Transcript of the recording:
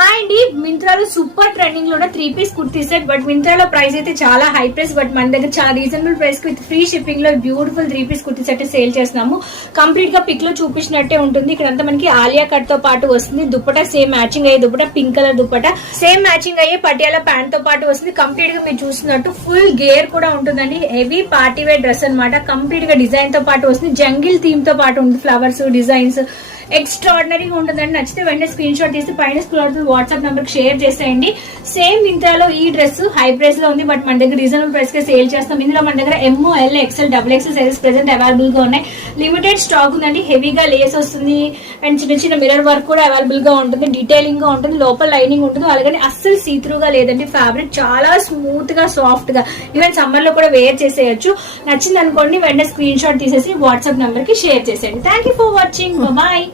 Hi అండి, మింత్రాలో super trending లో ఉన్న 3-piece కుర్తీ సెట్. బట్ మింత్రాలో ప్రైస్ అయితే చాలా హై ప్రైస్, బట్ మన దగ్గర చాలా రీజనబుల్ ప్రైస్ కి విత్ ఫ్రీ షిప్పింగ్ లో beautiful 3-piece kurti set sale చేస్తున్నాము. కంప్లీట్ గా పిక్ లో చూపించినట్టే ఉంటుంది. ఇక్కడంతా మనకి ఆలియా కట్ తో పాటు వస్తుంది. దుప్పటా సేమ్ మ్యాచింగ్ అయ్యే dupatta, pink colour dupatta, same matching అయ్యే పటియాలా ప్యాంట్ తో పాటు వస్తుంది. కంప్లీట్ గా మీరు చూస్తున్నట్టు ఫుల్ గేర్ కూడా ఉంటుందండి. హెవీ పార్టీ వేర్ డ్రెస్ అనమాట. కంప్లీట్ గా డిజైన్ తో పాటు వస్తుంది. జంగిల్ థీమ్ తో పాటు ఉంటుంది. ఫ్లవర్స్ డిజైన్స్ ఎక్స్ట్రాడినరీగా ఉంటుందండి. నచ్చితే వెంటనే స్క్రీన్ షాట్ తీసి పైన స్క్రోల్ వాట్సాప్ నెంబర్ కి షేర్ చేసేయండి. సేమ్ మింత్రాలో ఈ డ్రెస్ హై ప్రైస్ లో ఉంది, బట్ మన దగ్గర రీజనబుల్ ప్రైస్ కి సేల్ చేస్తాం. ఇందులో మన దగ్గర ML, XL, XXL sizes present available గా ఉన్నాయి. లిమిటెడ్ స్టాక్ ఉందండి. హెవీగా లేస్ వస్తుంది అండ్ చిన్న చిన్న మిర్రర్ వర్క్ కూడా అవైలబుల్ గా ఉంటుంది. డీటెయిలింగ్ గా ఉంటుంది. లోపల లైనింగ్ ఉంటుంది. అలాగే అస్సలు సీత్రూగా లేదండి. ఫ్యాబ్రిక్ చాలా స్మూత్ గా సాఫ్ట్ గా, ఈవెన్ సమ్మర్ లో కూడా వేర్ చేసేయచ్చు. నచ్చింది అనుకోండి, వెంటనే స్క్రీన్ షాట్ తీసేసి వాట్సాప్ నెంబర్ కి షేర్ చేసేయండి. Thank you for watching. Bye.